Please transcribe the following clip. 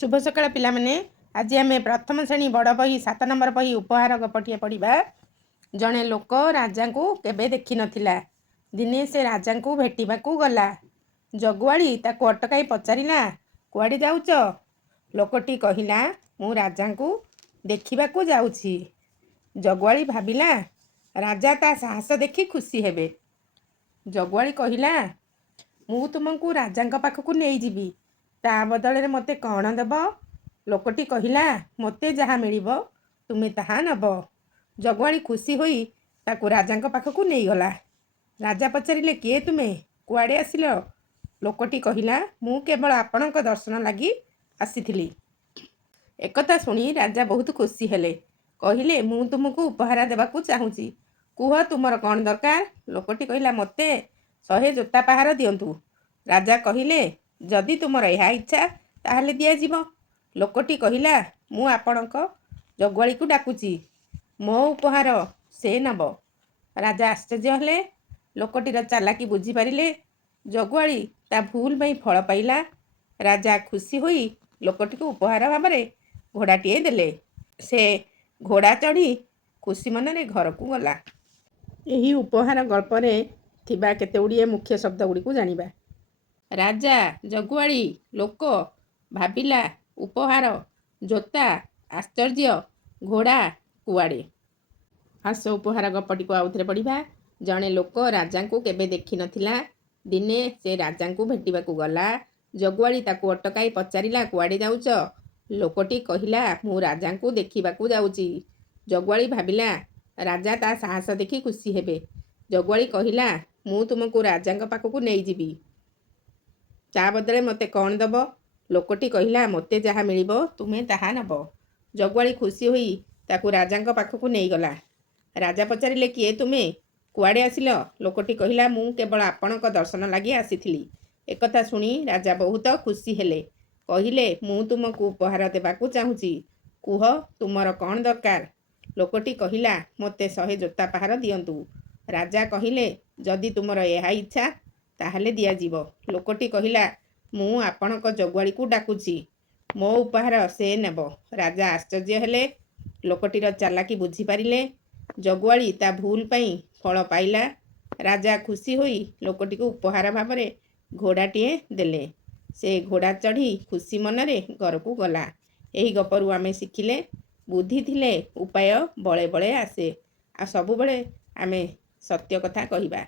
शुभ सकाळ पिलाମାନେ आज आम प्रथम श्रेणी बड़ बही 7 नंबर बही उपहार गपटिए पढ़ा। जड़े लोक राजा को केबे देखि नथिला। दिने से राजा को भेटिबाकू गला। जगुआली ताको अटकाई पचारिला, कुआडे जाउच? लोकटी कहिला, मु राजा को देखिबाकू जाउछि। जगुआली भाबिला राजा ता साहस देखि खुशी हेबे। जगुआली कहिला, मु तुमको राजा पाखकू नहीं जीवी, ता बदल मते कौन देब? लोकटी कहिला, मते जहाँ मिलिब तुमे ताहा नब। जगुआली खुशी होई ताकू राजा पाखकू नहीं गला। राजा पचारिले, किए तुमे, कुआडे आसिल? लोकटी कहिला, मु केवल आपणक दर्शन लगी आसीथिली। एकथा शुणी राजा बहुत खुशी हेले। कहिले, मु तुमको उपहार देवाकू चाहूची, कुह तुमर कौन दरकार? लोकटी कहिला, मते 100 जोता पहार दियंतु। राजा कहिले, जदि तुमर यह इच्छा ताहले दिया जीव। लोकटी कहिला, मु आपणक जगुआली को डाकुची, मो उपहार से नब। राजा आश्चर्य हेले। लोकटीर चालाकी बुझी पारिले। जगुआली ता भूल में फल पाइला। राजा खुशी होई लोकटी को उपहार भावरे घोड़ाटीए देले। से घोड़ा चढ़ी खुशी मनरे घर को गला। यही उपहार गल्परे थिबा केते गुड़िए मुख्य शब्द गुड़ी को जानिबा। राजा, जगुआली, लोक, भाबिला, उपहार, जोता, आश्चर्य, घोड़ा, कुआड़े। आस उपहार गपटी को आउथरे पढ़िबा। जड़े लोक राजा को केबे देखि नथिला। दिने से राजा को भेटिबाकू गला। जगुआली ताकू अटकाई पचारिला, कुआडे जाउच? लोकटी कहिला, मु राजा को देखिबाकू जाउची। जगुआली भाबिला राजा ता साहस देखि खुशी हेबे। जगुआली कहिला, मु तुमको राजा पाखकू नहीं जीवी, ता बदले मते कौन दब? लोकटी कहिला, मते जहाँ मिलिब तुमे ताहा नब। जगुआली खुशी होई ताकू राजा पाखकू नहीं गला। राजा पचारिले, किए तुमे, कुआडे आसिल? लोकटी कहिला, मु केवल आपणक दर्शन लगी आसीथिली। एकथा शुणी राजा बहुत खुशी हेले। कहिले, मु तुमको उपहार देवाकू चाहूची, कुह तुमर कौन दरकार? लोकटी कहिला, मते 100 जोता पहार दियंतु। राजा कहिले, जदि तुमर यह इच्छा ताहले दिया जीव। लोकटी कहिला, मु आपणक जगुआली को डाकुची, मो उपहार से नेब। राजा आश्चर्य हेले। लोकटीर चालाकी बुझी पारिले। जगुआली ता भूल पई फल पाइला। राजा खुशी होई लोकटी को उपहार भावरे घोड़ाटीए देले। से घोड़ा चढ़ी खुशी मनरे घर को गला। यही गपरू आमे शिखिले, बुद्धि थिले उपाय बळे बळे आसे। आ सबु बळे आमे सत्य कथा कहिबा।